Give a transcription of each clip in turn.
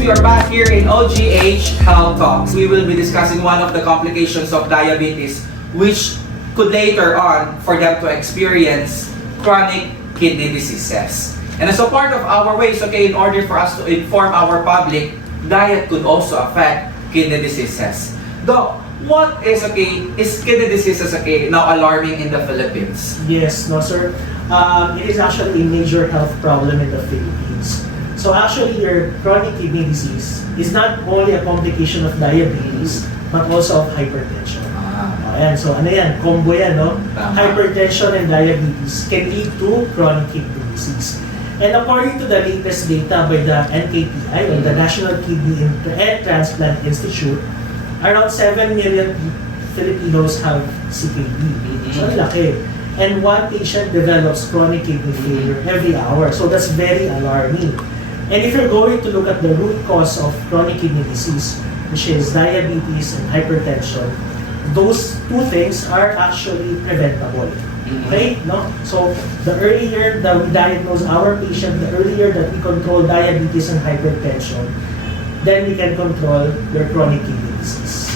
we are back here in OGH Health Talks. We will be discussing one of the complications of diabetes, which could later on for them to experience chronic kidney diseases. And as a part of our ways, in order for us to inform our public, diet could also affect kidney diseases. Doc, what is kidney diseases now alarming in the Philippines? Yes, no sir. It is actually a major health problem in the Philippines. So actually, your chronic kidney disease is not only a complication of diabetes, but also of hypertension. Ayan, so ano yan? Combo yan, no? Tama. Hypertension and diabetes can lead to chronic kidney disease. And according to the latest data by the NKTI, or the National Kidney and Transplant Institute, around 7 million Filipinos have CKD. So, ang laki. And one patient develops chronic kidney failure every hour. So, that's very alarming. And if you're going to look at the root cause of chronic kidney disease, which is diabetes and hypertension, those two things are actually preventable. Okay? No? So, the earlier that we diagnose our patient, the earlier that we control diabetes and hypertension, then we can control their chronic kidney disease.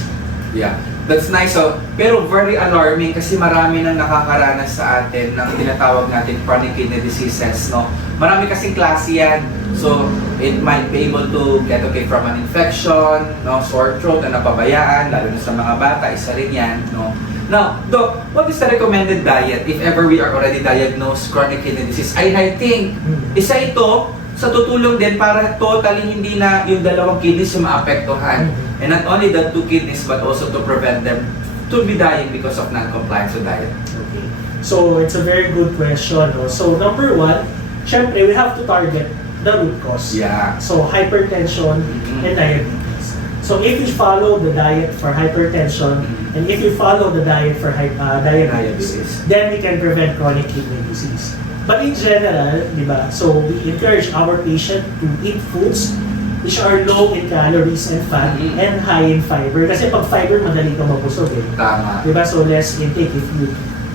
Yeah, that's nice. So, pero very alarming kasi marami nang nakakaranas sa atin ng tinatawag natin chronic kidney diseases, no? Marami kasing klase yan. So, it might be able to get from an infection, no, sore throat na napabayaan, lalo na sa mga bata, isa rin yan, no. Now, Doc, what is the recommended diet if ever we are already diagnosed chronic kidney disease? I think, isa ito sa tutulong din para totally hindi na yung dalawang kidneys yung maapektuhan. And not only the two kidneys, but also to prevent them to be dying because of non-compliance with diet. Okay. So, it's a very good question. No? So, number one, syempre, we have to target the root cause. Yeah. So, hypertension and diabetes. So, if you follow the diet for hypertension and if you follow the diet for diabetes, then we can prevent chronic kidney disease. But in general, di ba, so we encourage our patient to eat foods which are low in calories and fat and high in fiber. Kasi pag fiber, madali ka mabusog eh. Tama. Di ba? So, less intake if you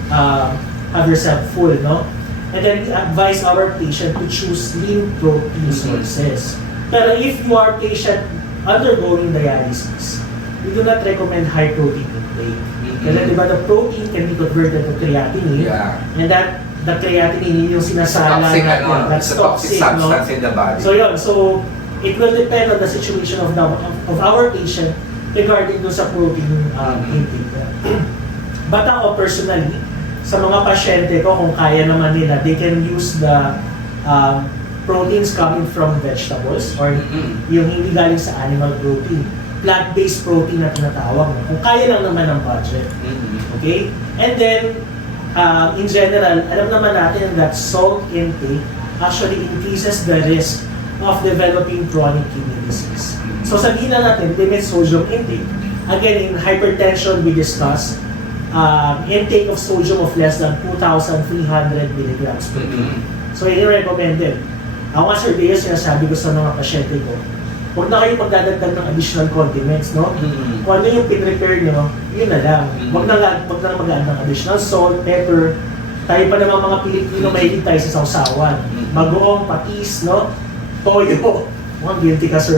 have yourself full, no? And then we advise our patient to choose lean protein sources. Pero if you are patient undergoing dialysis, we do not recommend high protein intake. Kasi diba the protein can be converted to creatinine, and that the creatinine yung sinasala toxic, natin. That's toxic substance in the body. So yun, so it will depend on the situation of our patient regarding do sa protein intake. But ako personally, sa mga pasyente ko, kung kaya naman nila, they can use the proteins coming from vegetables or yung hindi galing sa animal protein. Plant-based protein na tinatawag. Kung kaya lang naman ang budget. Okay? And then, in general, alam naman natin that salt intake actually increases the risk of developing chronic kidney disease. So sabihin na natin, limit sodium intake. Again, in hypertension, we discussed intake of sodium of less than 2,300 milligrams per day. So, yun yung recommended. Ako nga, Sir Deo, sinasabi ko sa mga pasyente ko, huwag na kayo magdadagdag ng additional condiments, no? Kung ano yung pinrepare nyo, yun na lang. Huwag na mag-add ng additional salt, pepper. Tayo pa naman mga Pilipino, mahilig tayo sa sausawan. Bagoong, patis, no? Toyo. Mukhang guilty ka, sir.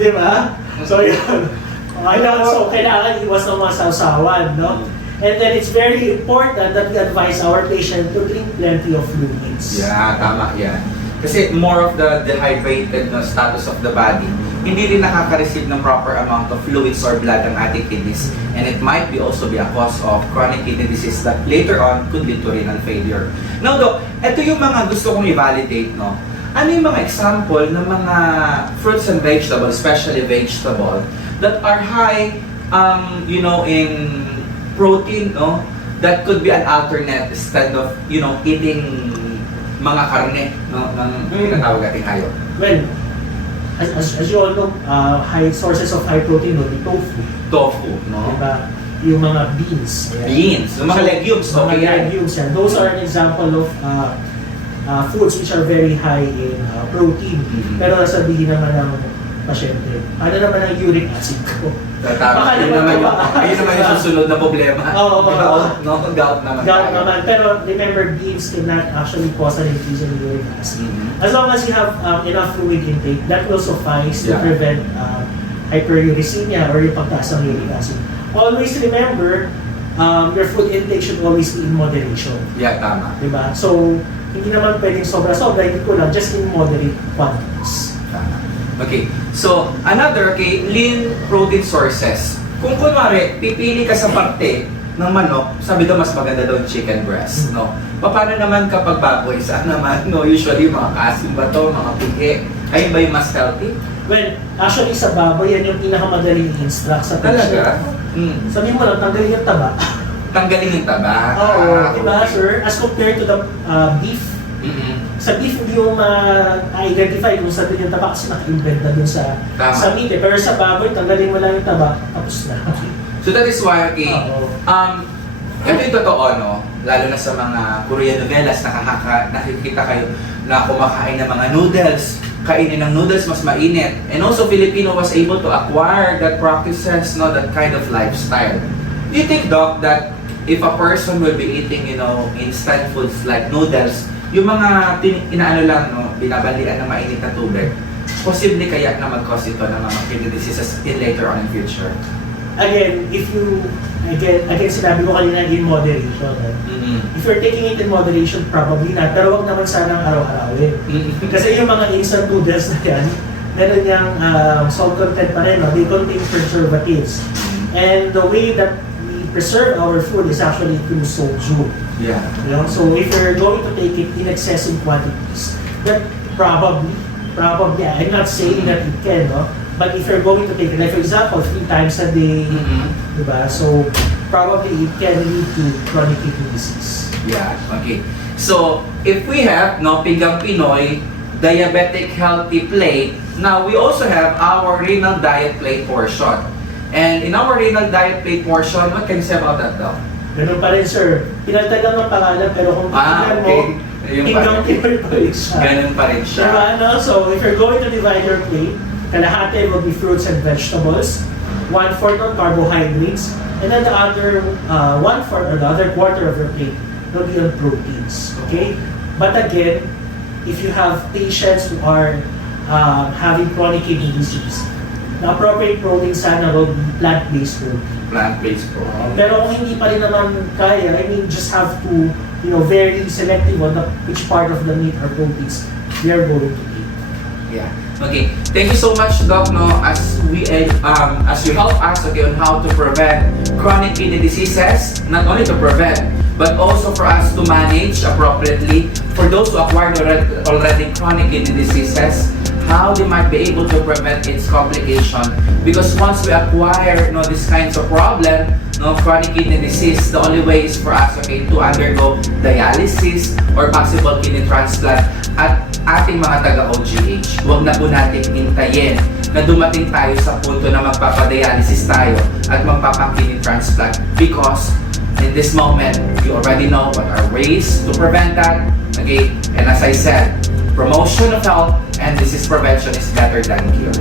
Di ba? So, yun. So, kailangan iwas ng mga sausawan, no? And then, it's very important that we advise our patient to drink plenty of fluids. Yeah, tama yan. Kasi more of the dehydrated status of the body, hindi rin nakaka-receive ng proper amount of fluids or blood ang ating kidneys. And it might also be a cause of chronic kidney disease that later on could lead to renal failure. Now, Doc, ito yung mga gusto kong i-validate, no? Ano yung mga example ng mga fruits and vegetables, especially vegetable, that are high, in protein, no? That could be an alternate instead of, eating mga karne, no? Ng tinatawag nating hayop. Well, as you all know, high sources of high protein would be tofu. Tofu, no? Diba? Yung mga beans. Beans, yung mga legumes, okay yan. Legumes yan. Those are an example of foods which are very high in protein. Pero sabihin naman ng pasyente, ano naman ang uric acid ko? Tama. Yun naman yung susunod na problema. Oo. Gout, no? Gout naman. Gout naman. Pero remember, beans cannot actually cause an increase in uric acid. As long as you have enough fluid intake, that will suffice to prevent hyperuricemia or yung pagtaas ng uric acid. Always remember, your food intake should always be in moderation. Yeah, tama. Diba? So, hindi naman pwedeng sobra-sobra, hindi ko lang, just in moderate quantities. Tama. Okay. So, another, lean protein sources. Kung kunwari, pipili ka sa parte ng manok, sabi daw mas maganda daw yung chicken breast, no? Paano naman kapag baboy? Saan naman, no? Usually, mga kaasim ba to, mga pigi? Ayun ba yung mas healthy? Well, actually sa baboy, yan yung pinakamadaling instruct sa patient. Talaga? Sabihin mo lang, tanggalin yung taba. Tanggalin yung taba? Oo, diba, sir? As compared to the beef, sa beef hindi mo ma-identify kung saan yung taba kasi naka-embed na dun sa meat. Pero sa baboy, tanggalin mo lang yung taba, tapos na. So that is why, ito yung totoo, no? Lalo na sa mga Korean novelas, nakikita kayo na kumakain ng mga noodles. Kainin ng noodles, mas mainit. And also, Filipino was able to acquire that practices, no, that kind of lifestyle. Do you think, Doc, that if a person will be eating, instant foods like noodles, yung mga inaano lang, no, binabalian ng mainit na tubig, posible kaya na mag-cause ito ng mga kidney diseases in later on in future? Again, again, sinabi ko kanina in moderation. If you're taking it in moderation, probably not. Pero wag naman sanang araw-arawin. Kasi yung mga instant noodles na yan, meron niyang salt content pa rin. No? They contain preservatives. And the way that we preserve our food is actually through soju. Yeah. So if you're going to take it in excessive quantities, then probably, I'm not saying that it can, no? But if you're going to take it, like for example, 3 times a day, diba? So probably it can lead to chronic kidney disease. Yeah, okay. So if we have Pinggang Pinoy diabetic healthy plate, now we also have our renal diet plate portion. And in our renal diet plate portion, what can you say about that, Doc? Ganun pa rin, sir. Pinalitan lang ng pangalan, pero kung tingnan mo, Pinggang Pinoy pa rin siya. Ganun pa rin siya. Diba, no? So if you're going to divide your plate, kalahati will be fruits and vegetables, 1/4 on carbohydrates, and then the other 1/4 or the other quarter of your plate will be on proteins. Okay? But again, if you have patients who are having chronic kidney disease, the appropriate protein sana will be plant-based protein. Plant-based protein. Pero kung hindi pa rin naman kaya, just have to, very selective on which part of the meat or proteins we are going to eat. Yeah. Okay. Thank you so much, Doc, as you help us on how to prevent chronic kidney diseases, not only to prevent, but also for us to manage appropriately for those who acquired already chronic kidney diseases, how they might be able to prevent its complication. Because once we acquire these kinds of problem, chronic kidney disease, the only way is for us to undergo dialysis or possible kidney transplant. At ating mga taga-OGH, huwag na po natin hintayin na dumating tayo sa punto na magpapadialysis tayo at magpapakidney transplant, because in this moment, you already know what are ways to prevent that. Okay, and as I said, promotion of health and disease prevention is better than cure.